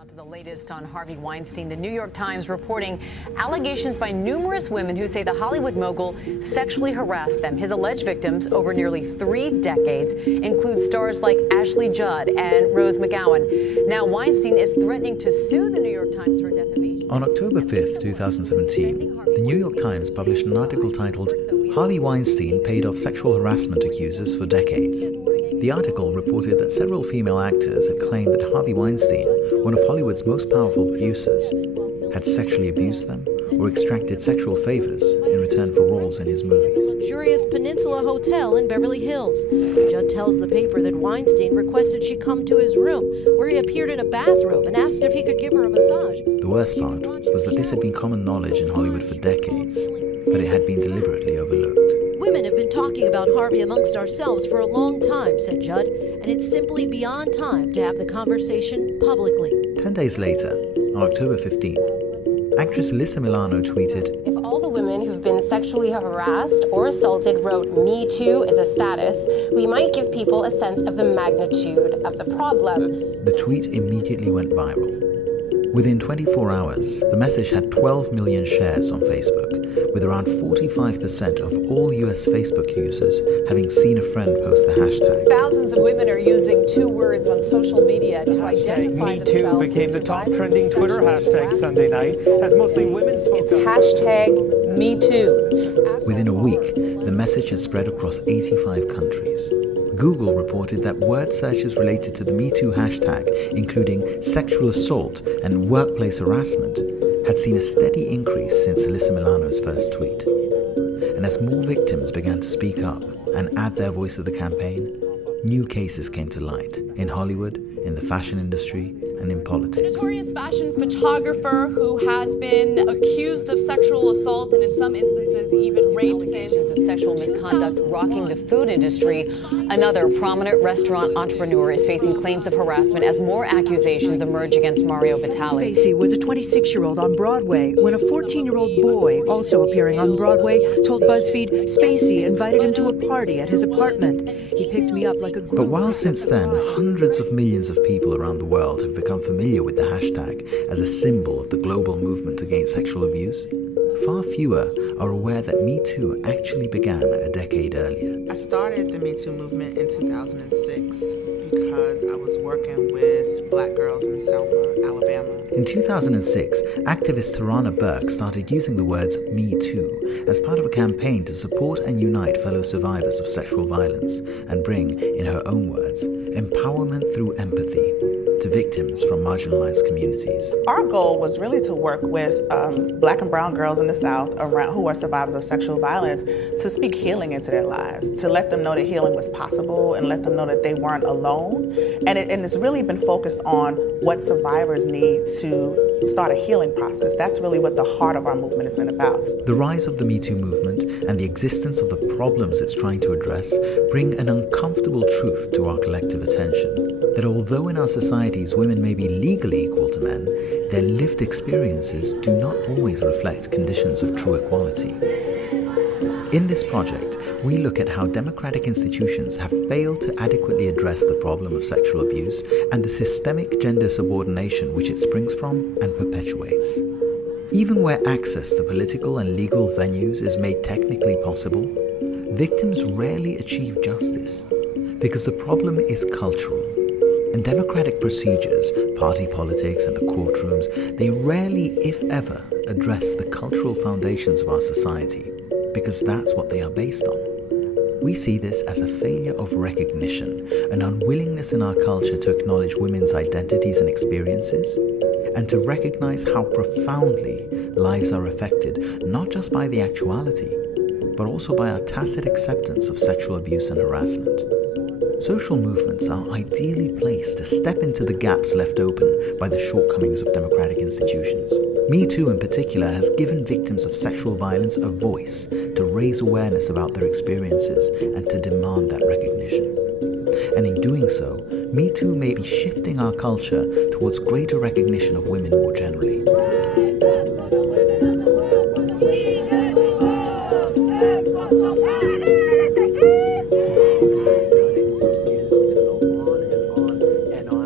Now to the latest on Harvey Weinstein. The New York Times reporting allegations by numerous women who say the Hollywood mogul sexually harassed them. His alleged victims over nearly 3 decades include stars like Ashley Judd and Rose McGowan. Now Weinstein is threatening to sue the New York Times for defamation. On October 5th, 2017, the New York Times published an article titled, "Harvey Weinstein Paid Off Sexual Harassment Accusers for Decades." The article reported that several female actors had claimed that Harvey Weinstein, one of Hollywood's most powerful producers, had sexually abused them or extracted sexual favors in return for roles in his movies. Luxurious Peninsula Hotel in Beverly Hills. Judd tells the paper that Weinstein requested she come to his room, where he appeared in a bathrobe and asked if he could give her a massage. The worst part was that this had been common knowledge in Hollywood for decades, but it had been deliberately overlooked. Women have been talking about Harvey amongst ourselves for a long time, said Judd, and it's simply beyond time to have the conversation publicly. 10 days later, on October 15th, actress Alyssa Milano tweeted, "If all the women who've been sexually harassed or assaulted wrote Me Too as a status, we might give people a sense of the magnitude of the problem." The tweet immediately went viral. Within 24 hours, the message had 12 million shares on Facebook, with around 45% of all US Facebook users having seen a friend post the hashtag. Thousands of women are using 2 words on social media to identify themselves. MeToo became the top trending Twitter hashtag Sunday night, as mostly women spoke. It's hashtag MeToo. Within a week, the message had spread across 85 countries. Google reported that word searches related to the MeToo hashtag, including sexual assault and workplace harassment, had seen a steady increase since Alyssa Milano's first tweet. And as more victims began to speak up and add their voice to the campaign, new cases came to light in Hollywood, in the fashion industry, and in politics. A notorious fashion photographer who has been accused of sexual assault and in some instances even rape since Of sexual misconduct rocking the food industry. Another prominent restaurant entrepreneur is facing claims of harassment as more accusations emerge against Mario Batali. Spacey was a 26-year-old on Broadway when a 14-year-old boy, also appearing on Broadway, told BuzzFeed Spacey invited him to a party at his apartment. He picked me up like a grown-up. But while since then, hundreds of millions of people around the world have become familiar with the hashtag as a symbol of the global movement against sexual abuse, far fewer are aware that Me Too actually began a decade earlier. I started the Me Too movement in 2006 because I was working with black girls in Selma, Alabama. In 2006, activist Tarana Burke started using the words Me Too as part of a campaign to support and unite fellow survivors of sexual violence and bring, in her own words, empowerment through empathy to victims from marginalized communities. Our goal was really to work with black and brown girls in the South around who are survivors of sexual violence to speak healing into their lives, to let them know that healing was possible and let them know that they weren't alone. And it's really been focused on what survivors need to start a healing process. That's really what the heart of our movement has been about. The rise of the Me Too movement and the existence of the problems it's trying to address bring an uncomfortable truth to our collective attention. That although in our societies women may be legally equal to men, their lived experiences do not always reflect conditions of true equality. In this project, we look at how democratic institutions have failed to adequately address the problem of sexual abuse and the systemic gender subordination which it springs from and perpetuates. Even where access to political and legal venues is made technically possible, victims rarely achieve justice because the problem is cultural. And democratic procedures, party politics and the courtrooms, they rarely, if ever, address the cultural foundations of our society, because that's what they are based on. We see this as a failure of recognition, an unwillingness in our culture to acknowledge women's identities and experiences, and to recognize how profoundly lives are affected, not just by the actuality, but also by our tacit acceptance of sexual abuse and harassment. Social movements are ideally placed to step into the gaps left open by the shortcomings of democratic institutions. Me Too in particular has given victims of sexual violence a voice to raise awareness about their experiences and to demand that recognition. And in doing so, Me Too may be shifting our culture towards greater recognition of women more generally.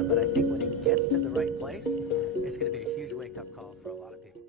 But I think when it gets to the right place, it's going to be a huge wake-up call for a lot of people.